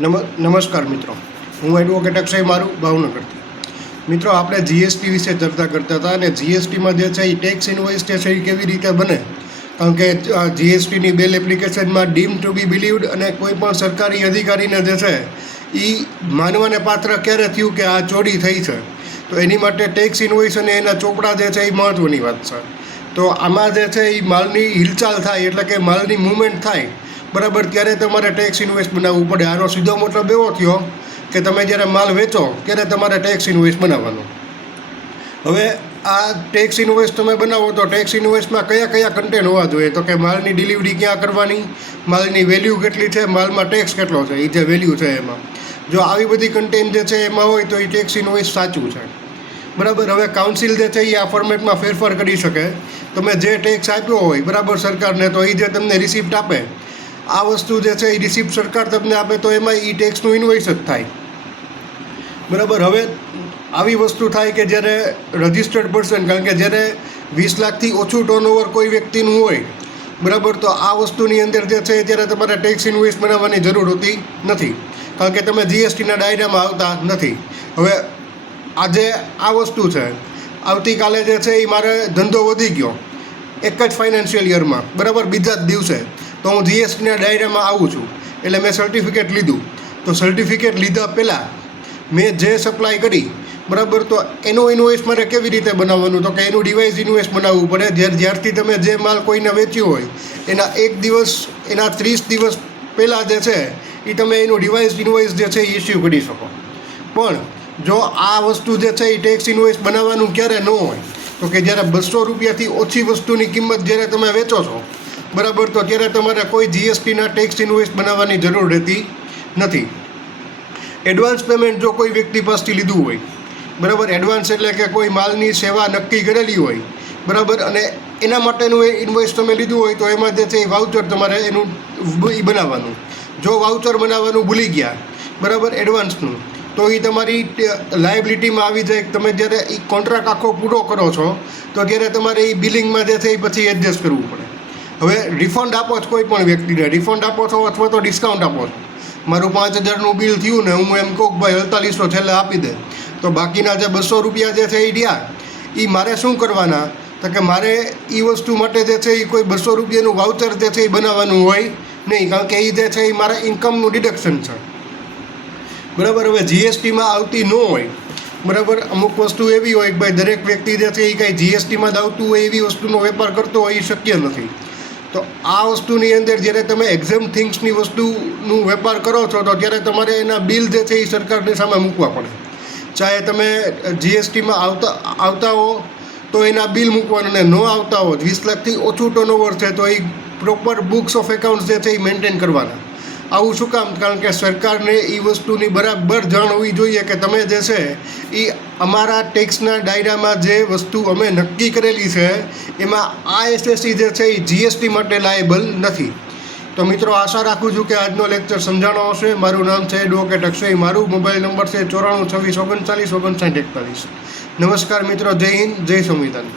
નમસ્કાર મિત્રો, હું એડવોકેટ અક્ષય મારું ભાવનગરથી. મિત્રો, આપણે જીએસટી વિશે ચર્ચા કરતા હતા અને જીએસટીમાં જે છે એ ટેક્સ ઇન્વોઇસ છે એ કેવી રીતે બને. કારણ કે જીએસટીની બેલ એપ્લિકેશનમાં ડીમ ટુ બી બિલીવડ અને કોઈ પણ સરકારી અધિકારીને જે છે એ માનવાને પાત્ર ક્યારે થયું કે આ ચોરી થઈ છે, તો એની માટે ટેક્સ ઇન્વોઇસ અને એના ચોપડા જે છે એ મહત્ત્વની વાત છે. તો આમાં જે છે એ માલની હિલચાલ થાય, એટલે કે માલની મૂવમેન્ટ થાય બરાબર, ત્યારે તમારે ટેક્સ ઇન્વોઇસ બનાવવું પડે. આનો સીધો મતલબ એવો થયો કે તમે જ્યારે માલ વેચો ત્યારે તમારે ટેક્સ ઇન્વોઇસ બનાવવાનો. હવે આ ટેક્સ ઇન્વોઇસ તમે બનાવો તો ટેક્સ ઇન્વોઇસમાં કયા કયા કન્ટેન્ટ હોવા જોઈએ, તો કે માલની ડિલિવરી ક્યાં કરવાની, માલની વેલ્યુ કેટલી છે, માલમાં ટેક્સ કેટલો છે, એ જે વેલ્યુ છે એમાં જો આવી બધી કન્ટેન્ટ જે છે એમાં હોય તો એ ટેક્સ ઇન્વોઇસ સાચું છે બરાબર. હવે કાઉન્સિલ જે છે એ આ ફોર્મેટમાં ફેરફાર કરી શકે. તમે જે ટેક્સ આપ્યો હોય બરાબર સરકારને, તો એ જે તમને રિસિપ્ટ આપે, આ વસ્તુ જે છે એ રિસિપ્ટ સરકાર તમને આપે તો એમાં ઈ ટેક્સનું ઇન્વોઇસ જ થાય બરાબર. હવે આવી વસ્તુ થાય કે જ્યારે રજિસ્ટર્ડ પર્સન, કારણ કે જ્યારે 20 લાખથી ઓછું ટર્નઓવર કોઈ વ્યક્તિનું હોય બરાબર, તો આ વસ્તુની અંદર જે છે ત્યારે તમારે ટેક્સ ઇન્વોઇસ બનાવવાની જરૂર હોતી નથી, કારણ કે તમે જીએસટીના દાયરામાં આવતા નથી. હવે આજે આ વસ્તુ છે, આવતીકાલે જે છે એ મારે ધંધો વધી ગયો એક જ ફાઇનાન્શિયલ યરમાં બરાબર, બીજા જ દિવસે તો હું જીએસટીના દાયરામાં આવું છું, એટલે મેં સર્ટિફિકેટ લીધું. તો સર્ટિફિકેટ લીધા પહેલાં મેં જે સપ્લાય કરી બરાબર, તો એનું ઇન્વોઇસ મારે કેવી રીતે બનાવવાનું, તો કે એનું ડિવાઇસ ઇન્વોઇસ બનાવવું પડે. જ્યારથી તમે જે માલ કોઈને વેચ્યો હોય એના 1 દિવસ, એના 30 દિવસ પહેલાં જે છે એ તમે એનું ડિવાઇસ ઇન્વોઇસ જે છે એ ઇસ્યુ કરી શકો. પણ જો આ વસ્તુ જે છે એ ટેક્સ ઇન્વોઇસ બનાવવાનું ક્યારે ન હોય, તો કે જ્યારે 200 રૂપિયાથી ઓછી વસ્તુની કિંમત જ્યારે તમે વેચો છો બરાબર, તો ત્યારે તમારે કોઈ જીએસટીના ટેક્સ ઇન્વોઇસ બનાવવાની જરૂર રહેતી નથી. એડવાન્સ પેમેન્ટ જો કોઈ વ્યક્તિ પાસેથી લીધું હોય બરાબર, એડવાન્સ એટલે કે કોઈ માલની સેવા નક્કી કરેલી હોય બરાબર, અને એના માટેનું એ ઇન્વોઇસ તમે લીધું હોય તો એમાં જે છે એ વાઉચર તમારે એનું બનાવવાનું. જો વાઉચર બનાવવાનું ભૂલી ગયા બરાબર એડવાન્સનું, તો એ તમારી લાયબિલિટીમાં આવી જાય. તમે જ્યારે એ કોન્ટ્રાક્ટ આખો પૂરો કરો છો તો ત્યારે તમારે એ બિલિંગમાં જે છે એ પછી એડજસ્ટ કરવું પડે. હવે રિફંડ આપો છો કોઈ પણ વ્યક્તિને, રિફંડ આપો છો અથવા તો ડિસ્કાઉન્ટ આપો છો. મારું 5000નું બિલ થયું ને હું એમ કહું કે ભાઈ 4800 છેલ્લે આપી દે, તો બાકીના જે 200 રૂપિયા જે છે એ રહ્યા એ મારે શું કરવાના, તો કે મારે એ વસ્તુ માટે જે છે એ કોઈ 200 રૂપિયાનું વાઉચર જે છે એ બનાવવાનું હોય નહીં, કારણ કે એ જે છે એ મારા ઇન્કમનું ડિડક્શન છે બરાબર. હવે જીએસટીમાં આવતી ન હોય બરાબર, અમુક વસ્તુ એવી હોય કે ભાઈ દરેક વ્યક્તિ જે છે એ કાંઈ જીએસટીમાં જ આવતું હોય એવી વસ્તુનો વેપાર કરતો હોય એ શક્ય નથી. તો આ વસ્તુની અંદર જ્યારે તમે એક્ઝેમ થિંગ્સની વસ્તુનું વેપાર કરો છો તો ત્યારે તમારે એના બિલ જે છે એ સરકારની સામે મૂકવા પડે. ચાહે તમે જીએસટીમાં આવતા હો તો એના બિલ મૂકવાના, અને ન આવતા હો 20 લાખથી ઓછું ટર્નઓવર છે તો એ પ્રોપર બુક્સ ઓફ એકાઉન્ટ્સ જે છે એ મેન્ટેન કરવાના. આવું શું કામ? કારણ કે સરકારને એ વસ્તુની બરાબર જાણ હોવી જોઈએ કે તમે જે છે એ અમારા ટેક્સના દાયરામાં જે વસ્તુ અમે નક્કી કરેલી છે એમાં આ એસએસસી જે છે એ જીએસટી માટે લાયેબલ નથી. તો મિત્રો, આશા રાખું છું કે આજનો લેક્ચર સમજાણો હશે. મારું નામ છે એડવોકેટ અક્ષય, મારું મોબાઈલ નંબર છે 94 26 39 59 41. નમસ્કાર મિત્રો, જય હિન્દ, જય સંવિધાન.